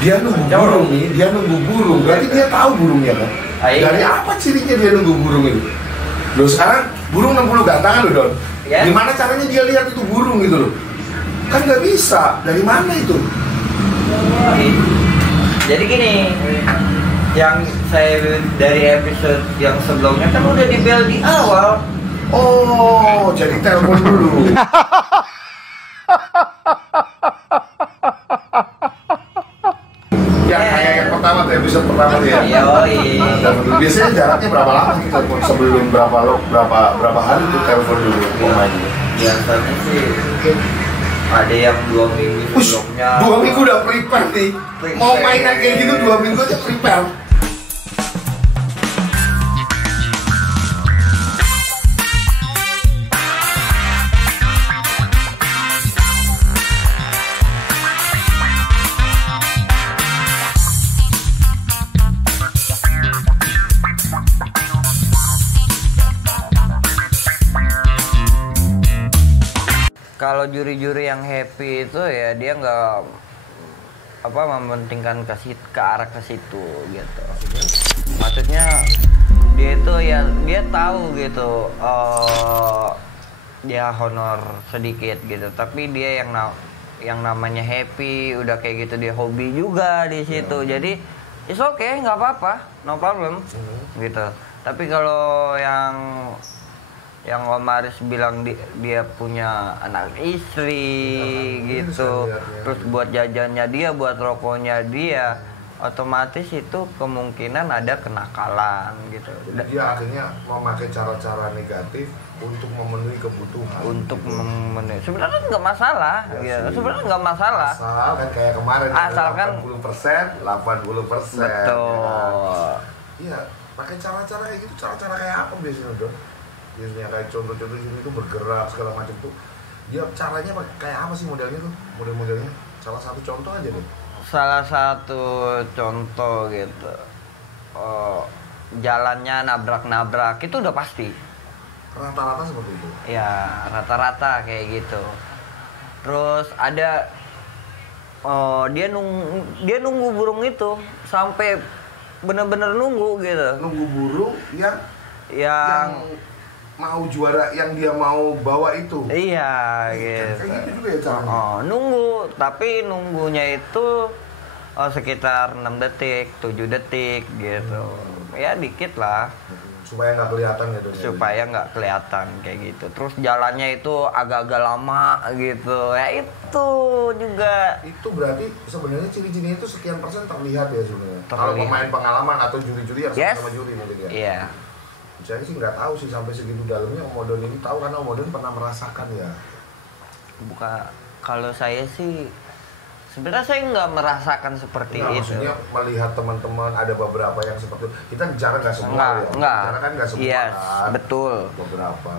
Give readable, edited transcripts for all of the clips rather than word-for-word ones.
Dia nunggu burung nih, dia nunggu burung. Berarti dia tahu burungnya kan? Dari apa cirinya dia nunggu burung itu? Loh sekarang burung 60 gantangan loh Don. Ya? Gimana caranya dia lihat itu burung gitu loh? Kan nggak bisa. Dari mana itu? Jadi gini, yang saya dari episode yang sebelumnya kan udah di-bel di awal. Oh, jadi telepon dulu. Yang pertama tuh, episode pertama tuh ya. Biasanya jaraknya berapa lama sih telepon sebelum berapa hari tuh telepon dulu? Biasanya sih ada yang 2 minggu sebelumnya. 2 minggu udah prepare nih. Mau mainan kayak gitu 2 minggu aja prepare. Kalau juri-juri yang happy itu ya dia nggak mementingkan ke arah ke situ gitu. Maksudnya dia itu ya dia tahu gitu dia honor sedikit gitu, tapi dia yang namanya happy udah kayak gitu, dia hobi juga di situ. Jadi it's okay, nggak apa-apa, no problem gitu. Tapi kalau yang Om Aris bilang dia punya anak istri gitu, terus buat jajannya dia, buat rokoknya dia, otomatis itu kemungkinan ada kenakalan gitu. Jadi dia akhirnya memakai cara-cara negatif untuk memenuhi kebutuhan. Untuk memenuhi, sebenarnya nggak masalah, ya. Sebenarnya nggak masalah. Asal kan kayak kemarin, asalkan 80%. Betul. Iya, pakai cara-cara kayak gitu, cara-cara kayak apa biasanya Don? Biasanya kayak contoh-contoh itu bergerak segala macam tuh, dia caranya kayak apa sih modelnya tuh? Model-modelnya salah satu contoh aja deh. Salah satu contoh gitu, jalannya nabrak-nabrak itu udah pasti. Rata-rata seperti itu. Ya rata-rata kayak gitu. Terus ada dia nunggu burung itu sampai bener-bener nunggu gitu. Nunggu burung yang mau juara, yang dia mau bawa itu. Iya gitu. Kayak gitu juga ya caranya. Nunggu, tapi nunggunya itu sekitar 6 detik, 7 detik gitu. Ya dikit lah. Supaya nggak kelihatan ya Don. Supaya nggak kelihatan kayak gitu. Terus jalannya itu agak-agak lama gitu. Ya itu juga. Itu berarti sebenarnya ciri-cirinya itu sekian persen terlihat ya sebenarnya. Kalau pemain pengalaman atau juri-juri yang sama juri mungkin ya. Iya. Saya sih nggak tahu sih sampai segitu dalamnya Om Odon ini tahu, karena Om Odon pernah merasakan ya. Kalau saya sih sebenarnya saya nggak merasakan seperti itu. Maksudnya melihat teman-teman ada beberapa yang seperti itu. Kita bicara nggak semua ya. Bicara kan nggak semua. Iya, kan. Betul. Beberapa.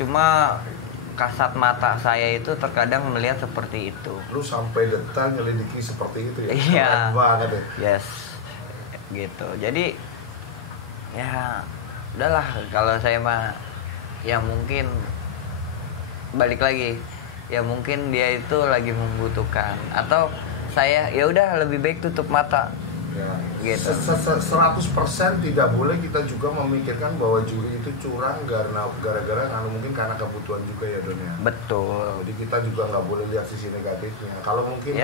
Cuma kasat mata saya itu terkadang melihat seperti itu. Lu sampai detail nyelidiki seperti itu ya. Iya. Keren banget ya. Yes. Gitu. Jadi ya udahlah, kalau saya mah ya mungkin balik lagi, ya mungkin dia itu lagi membutuhkan, atau saya ya udah lebih baik tutup mata ya. Gitu. 100% tidak boleh kita juga memikirkan bahwa juri itu curang gara-gara mungkin karena kebutuhan juga ya Don ya. Betul. Jadi kita juga nggak boleh lihat sisi negatifnya. Kalau mungkin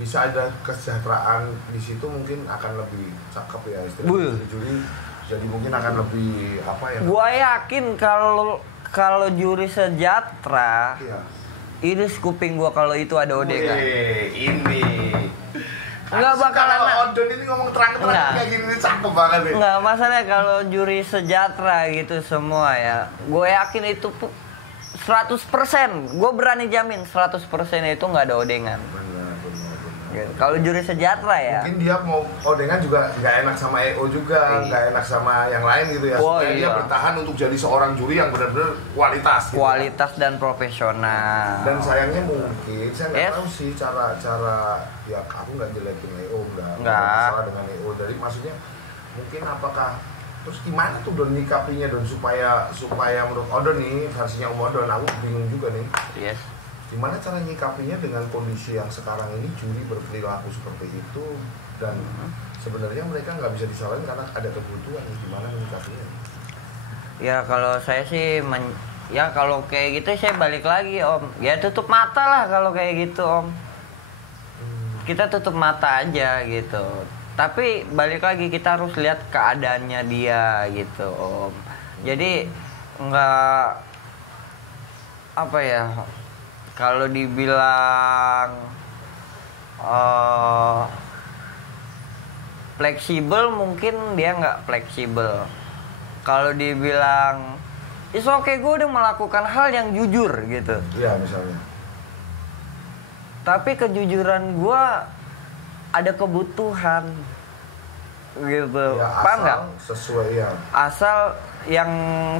bisa ada kesejahteraan di situ, mungkin akan lebih cakep ya istilahnya juri. Jadi mungkin akan lebih apa ya? Gua yakin kalau juri sejahtera, ini kuping gua kalau itu ada odengan. Ini. Nggak bakalan. Kalau Odon ini ngomong terang-terangan kayak gini cakep banget nih. Nggak masalah kalau juri sejahtera gitu semua ya. Gue yakin itu 100%. Gue berani jamin 100% itu nggak ada odengan. Gitu. Kalau juri sejahtera ya. Mungkin dia mau odengan juga nggak enak sama EO juga, nggak enak sama yang lain gitu ya. Supaya dia bertahan untuk jadi seorang juri yang benar-benar kualitas. Gitu kualitas dan profesional. Dan sayangnya mungkin saya nggak tahu sih cara ya aku nggak jelekin EO, nggak masalah dengan EO. Jadi maksudnya mungkin apakah terus gimana tuh Don nyikapinya Don supaya menurut Odon nih versinya Om Odon, aku bingung juga nih. Gimana cara nyikapinya dengan kondisi yang sekarang ini juri berperilaku seperti itu dan sebenarnya mereka nggak bisa disalahin karena ada kebutuhan. Gimana nyikapinya? Ya kalau saya sih ya kalau kayak gitu saya balik lagi Om. Ya tutup mata lah kalau kayak gitu Om. Kita tutup mata aja gitu. Tapi balik lagi kita harus lihat keadaannya dia gitu Om. Jadi nggak apa ya, kalau dibilang fleksibel mungkin dia nggak fleksibel. Kalau dibilang it's okay, gue udah melakukan hal yang jujur gitu. Iya misalnya. Tapi kejujuran gue ada kebutuhan gitu. Ya, paham nggak? Sesuai ya. Asal yang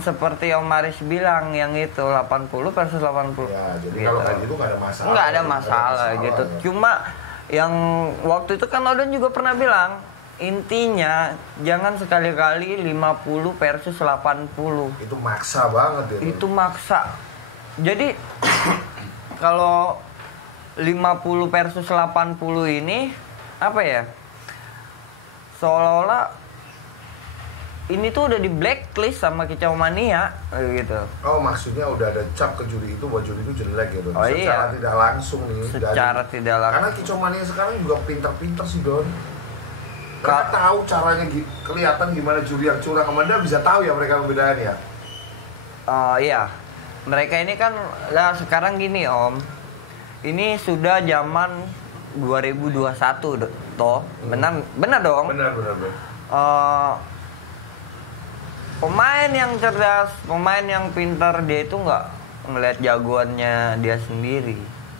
seperti Om Maris bilang yang itu 80 versus 80. Ya, jadi gitu. kalau kayak gitu nggak ada masalah. Nggak ada masalah gitu. Ya. Cuma yang waktu itu kan Odon juga pernah bilang, intinya jangan sekali-kali 50 versus 80. Itu maksa banget ya. Itu maksa. Jadi kalau 50 versus 80 ini apa ya? Seolah-olah ini tuh udah di blacklist sama Kicau Mania gitu. Oh maksudnya udah ada cap ke juri itu bahwa juri itu jelek ya Don? Oh, secara iya. tidak langsung nih. Secara tidak langsung. Karena Kicau Mania sekarang juga pinter-pinter sih Don. Mereka tahu caranya, kelihatan gimana juri yang curang. Anda bisa tahu ya mereka perbedaannya. Iya. Mereka ini kan lah sekarang gini Om. Ini sudah zaman 2021 toh. Benar dong? Benar. Pemain yang cerdas, pemain yang pintar, dia itu nggak ngelihat jagoannya dia sendiri.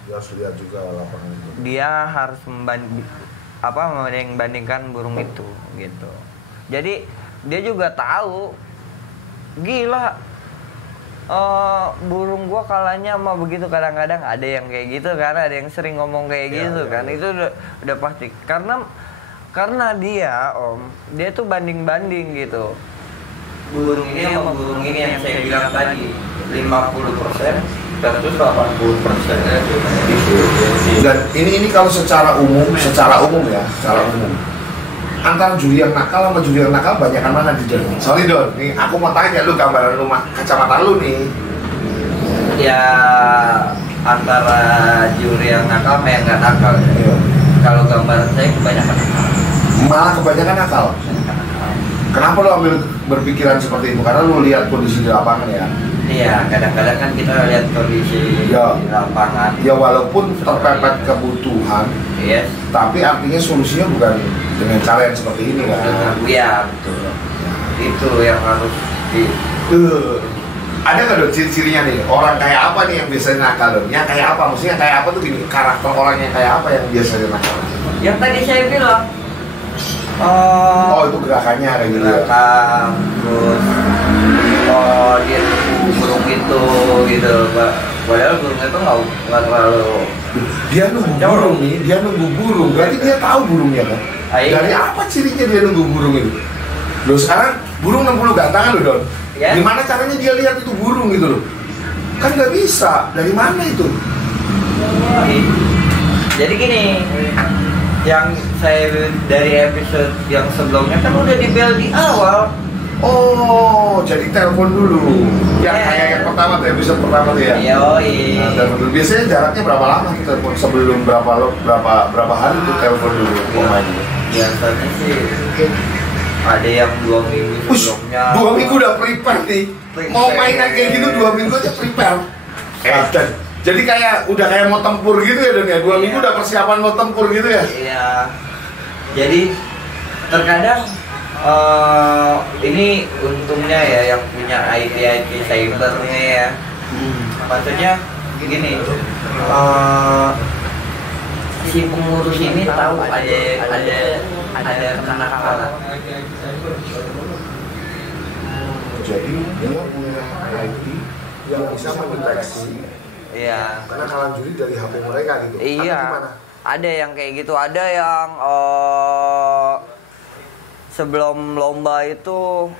Dia harus lihat juga lapangan itu. Dia harus membandingkan burung itu gitu. Jadi dia juga tahu, gila, burung gua kalahnya sama begitu. Kadang-kadang ada yang kayak gitu kan, ada yang sering ngomong kayak gitu kan. Itu udah pasti karena dia Om, dia tuh banding-banding gitu. Burung ini sama burung ini yang saya bilang tadi 50% versus 80%. Dan ini kalau secara umum ya, secara umum antara juri yang nakal sama juri yang nakal banyakan mana di Jerman? Sorry Don, nih aku mau tanya lu gambaran rumah kacamata lu nih. Ya antara juri yang nakal sama yang nggak nakal. Iya. Kalau gambaran saya kebanyakan nakal. Malah kebanyakan nakal. Kenapa lu ambil berpikiran seperti itu? Karena lu lihat kondisi di lapangan ya. Iya, kadang-kadang kan kita lihat kondisi ya, di lapangan. Ya walaupun terpepet kebutuhan, yes. Tapi artinya solusinya bukan dengan cara yang seperti ini kan? Iya betul. Itu yang harus Ada nggak dong ciri-cirinya nih? Orang kayak apa nih yang biasanya nakal dong? Yang kayak apa? Maksudnya kayak apa tuh gini? Karakter orangnya kayak apa yang biasanya nakal? Yang tadi saya bilang. Itu gerakannya kayak gitu. Gerakan, terus dia burung itu gitu, Pak. Padahal burung itu nggak terlalu. Dia nunggu burung. Berarti dia tahu burungnya kan? Dari apa cirinya dia nunggu burung itu? Loh sekarang burung 60 gantangan loh Don. Ya? Gimana caranya dia lihat itu burung gitu loh? Kan nggak bisa. Dari mana itu? Jadi gini. Yang saya dari episode yang sebelumnya kan udah di-bel di awal. Oh, jadi telepon dulu. Yang kayak yang pertama tuh, episode pertama tuh ya. Yoi. Nah, telepon dulu. Biasanya jaraknya berapa lama sih telepon? Sebelum berapa hari tuh telepon dulu pemainnya? Biasanya sih mungkin ada yang 2 minggu sebelumnya. 2 minggu udah prepare nih. Mau mainan kayak gitu 2 minggu aja prepare. Jadi udah kayak mau tempur gitu ya Don ya? 2 minggu udah persiapan mau tempur gitu ya? Iya. Jadi terkadang ini untungnya ya yang punya IT cybernya ya. Maksudnya gini, si pengurus ini tahu ada kenakalan. Jadi dia punya IT yang bisa mendeteksi. Iya. Kenakalan juri dari HP mereka gitu. Iya. Ada yang kayak gitu, ada yang sebelum lomba itu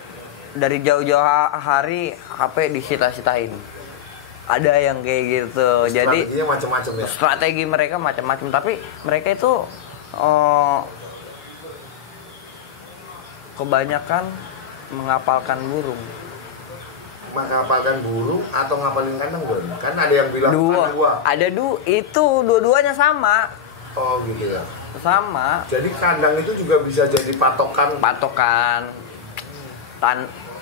dari jauh-jauh hari HP disita-sitain. ada yang kayak gitu. Jadi strateginya macam-macam ya. Strategi mereka macam-macam, tapi mereka itu kebanyakan menghafalkan burung. Menghafalkan burung atau ngapalin kandang Don? Kan ada yang bilang itu dua-duanya sama. Oh gitu ya. Sama. Jadi kandang itu juga bisa jadi patokan.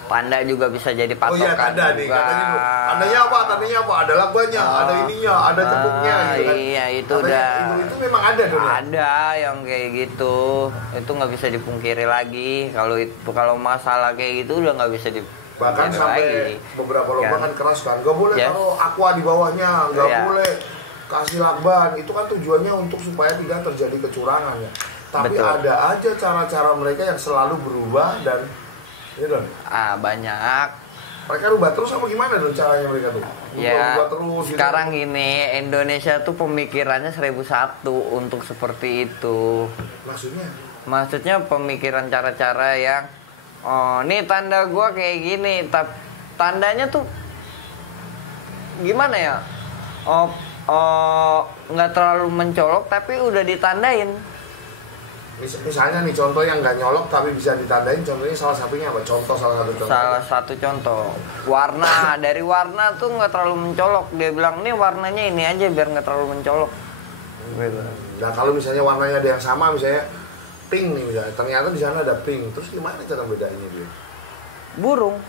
Tanda juga bisa jadi patokan. Oh iya, tanda nih. Tandanya apa? Ada labanya, ada ininya, ada ceboknya gitu kan. Iya, itu itu memang ada Don. Ada yang kayak gitu. Itu nggak bisa dipungkiri lagi. Kalau masalah kayak gitu udah nggak bisa bahkan sampai lagi. Beberapa lomba kan keras kan. Nggak boleh taruh aqua di bawahnya, nggak boleh kasih lakban. Itu kan tujuannya untuk supaya tidak terjadi kecurangan ya. Tapi betul. Ada aja cara-cara mereka yang selalu berubah dan ya Don? Banyak. Mereka rubah terus apa gimana Don caranya mereka tuh? Rubah terus. Sekarang gitu. Ini Indonesia tuh pemikirannya 1001 untuk seperti itu. Maksudnya pemikiran cara-cara yang nih tanda gua kayak gini, tandanya tuh gimana ya? Nggak terlalu mencolok tapi udah ditandain. Misalnya nih contoh yang nggak nyolok tapi bisa ditandain, contohnya salah satunya apa? Salah satu contoh. Warna. Dari warna tuh nggak terlalu mencolok. Dia bilang nih warnanya ini aja biar nggak terlalu mencolok. Gitu. Nah kalau misalnya warnanya ada yang sama, misalnya pink nih misalnya, ternyata di sana ada pink, terus gimana cara bedainnya dia? Burung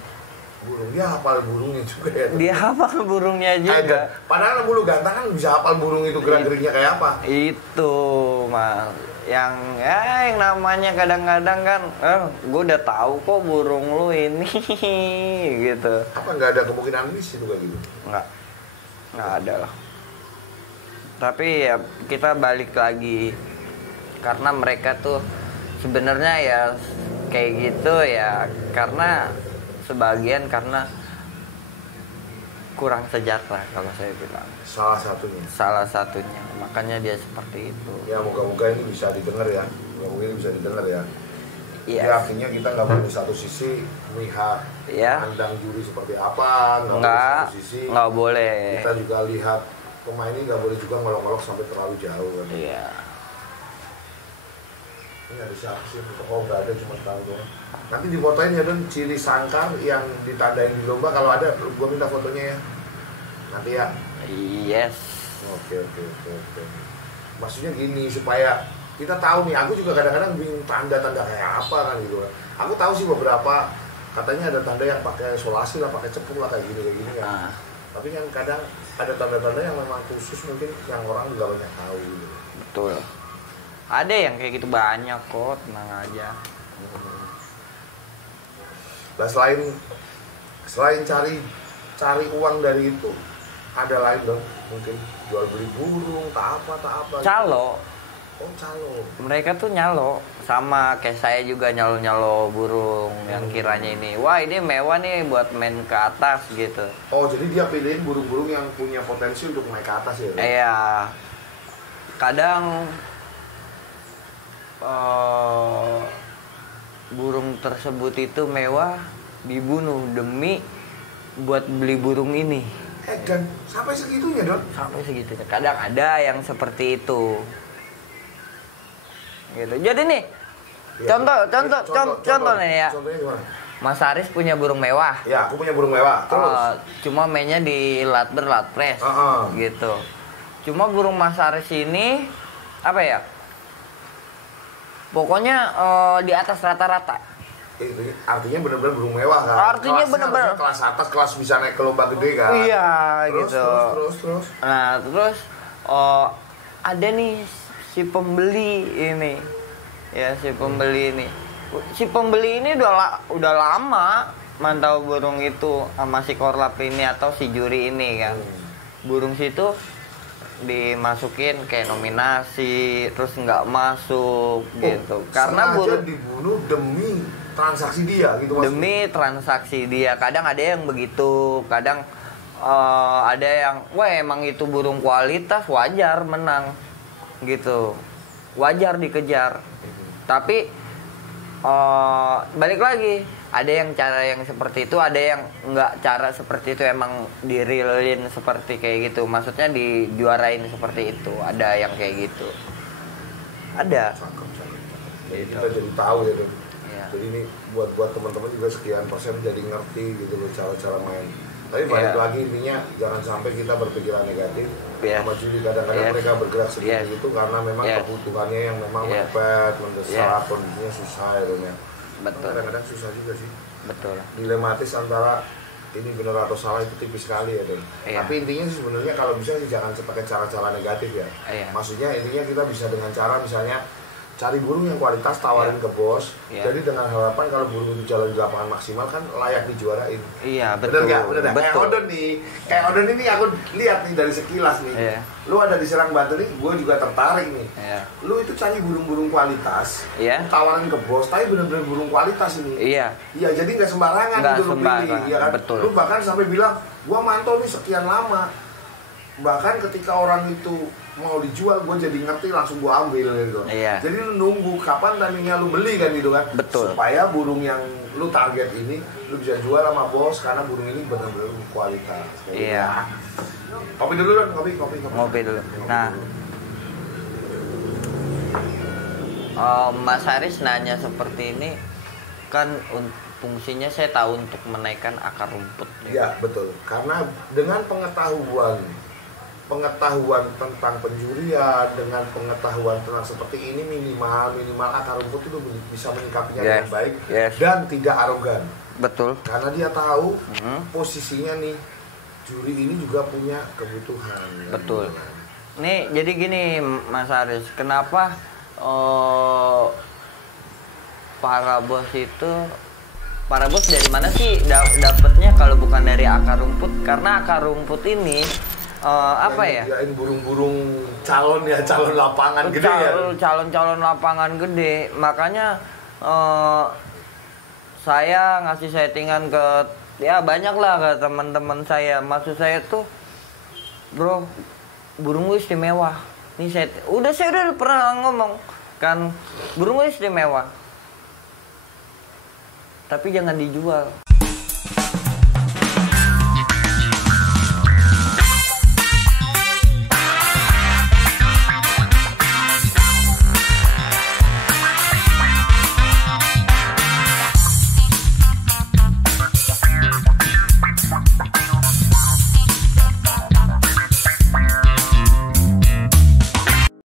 dia hafal burungnya juga ya. Dia hafal burungnya juga. Padahal bulu gantang kan bisa hafal burung itu gerak-geriknya kayak apa. Itu Mas. Yang namanya kadang-kadang kan gue udah tahu kok burung lu ini gitu. Apa nggak ada kemungkinan miss itu kayak gitu? Nggak ada lah. Tapi ya kita balik lagi karena mereka tuh sebenarnya ya kayak gitu ya karena sebagian karena kurang sejahtera kalau saya bilang. Salah satunya. Makanya dia seperti itu. Ya moga-moga ini bisa didengar ya. Iya. Ya, artinya kita nggak boleh di satu sisi melihat pandang juri seperti apa. Nggak boleh. Kita juga lihat pemain ini nggak boleh juga ngolok-ngolok sampai terlalu jauh kan. Iya. Ini ada siapa sih? Oh nggak ada, cuma tahu doang. Nanti difotoin ya Don, ciri sangkar yang ditandain di lomba. Kalau ada, gue minta fotonya ya. Nanti ya. Yes. Oke. Maksudnya gini, supaya kita tahu nih. Aku juga kadang-kadang bingung tanda-tanda kayak apa kan gitu. Aku tahu sih beberapa, katanya ada tanda yang pakai solasi lah, pakai cepung lah kayak gini kan. Tapi kan kadang ada tanda-tanda yang memang khusus mungkin yang orang nggak banyak tahu gitu. Betul. Ada yang kayak gitu banyak kok, tenang aja. Nah selain cari uang dari itu, ada lain dong, mungkin jual beli burung, tak apa. Calo. Oh calo. Mereka tuh nyalo, sama kayak saya juga nyalo burung yang kiranya ini, wah ini mewah nih buat main ke atas gitu. Oh jadi dia pilihin burung-burung yang punya potensi untuk naik ke atas ya? Iya. Kadang burung tersebut itu mewah dibunuh demi buat beli burung ini. Dan sampai segitunya Don? Sampai segitunya. Kadang ada yang seperti itu. Gitu. Jadi nih, contoh nih ya. Contohnya gimana? Mas Aris punya burung mewah. Ya, aku punya burung mewah. Terus? Cuma mainnya di latpress, gitu. Cuma burung Mas Aris ini apa ya? Pokoknya di atas rata-rata. Artinya benar-benar burung mewah kan? Artinya benar-benar kelas atas, kelas bisa naik ke lomba gede kan? Iya, terus, gitu. Terus. Nah, terus ada nih si pembeli ini. Ya, si pembeli ini. Si pembeli ini udah lama mantau burung itu sama si korlap ini atau si juri ini kan. Burung situ dimasukin kayak nominasi terus nggak masuk gitu karena burung dibunuh demi transaksi dia gitu maksudnya. Demi transaksi dia. Kadang ada yang begitu, kadang ada yang wah emang itu burung kualitas wajar menang gitu, wajar dikejar. Tapi balik lagi Ada yang cara yang seperti itu, ada yang nggak cara seperti itu, emang dirilin seperti kayak gitu. Maksudnya dijuarain seperti itu. Ada yang kayak gitu. Ada. Jadi kita jadi tahu ya dong. Ya. Jadi ini buat teman-teman juga sekian persen jadi ngerti gitu loh cara-cara main. Tapi balik lagi intinya jangan sampai kita berpikiran negatif sama judi. Kadang-kadang mereka bergerak sedikit gitu karena memang kebutuhannya yang memang mepet, mendesak, kondisinya susah ya. Betul. Kadang-kadang susah juga sih. Betul. Dilematis antara ini benar atau salah itu tipis sekali ya Don. Tapi intinya sih sebenarnya kalau bisa sih jangan pakai cara-cara negatif ya. Maksudnya intinya kita bisa dengan cara misalnya cari burung yang kualitas, tawarin ke bos. Jadi dengan harapan kalau burung itu jalan di lapangan maksimal kan layak dijuarain. Iya, betul. Bener nggak? Kayak Odon nih. Kayak Odon ini aku lihat nih dari sekilas nih. Lu ada di Serang Banten nih, gue juga tertarik nih. Lu itu cari burung-burung kualitas, tawarin ke bos, tapi bener-bener burung kualitas ini. Iya, jadi nggak sembarangan gitu lu pilih. Ya kan? Betul. Lu bahkan sampai bilang, gua mantau nih sekian lama. Bahkan ketika orang itu mau dijual, gue jadi ngerti langsung gue ambil gitu. Jadi lu nunggu kapan timingnya lu beli kan gitu kan. Betul. Supaya burung yang lu target ini lu bisa jual sama bos karena burung ini benar-benar kualitas. Iya. Kopi dulu Don, kopi dulu. Nah, Mas Haris nanya seperti ini kan fungsinya saya tahu untuk menaikkan akar rumput. Ya betul. Karena dengan pengetahuan tentang penjurian, dengan pengetahuan tentang seperti ini minimal akar rumput itu bisa menyikapinya dengan baik dan tidak arogan. Betul. Karena dia tahu posisinya nih juri ini juga punya kebutuhan. Betul. Nih jadi gini Mas Haris, kenapa para bos dari mana sih dapatnya kalau bukan dari akar rumput? Karena akar rumput ini Ini burung-burung calon lapangan gede ya. Calon lapangan gede. Makanya saya ngasih settingan ke banyak lah ke teman-teman saya. Maksud saya tuh, bro, burung gue istimewa. Nih saya udah pernah ngomong kan, burung gue istimewa. Tapi jangan dijual.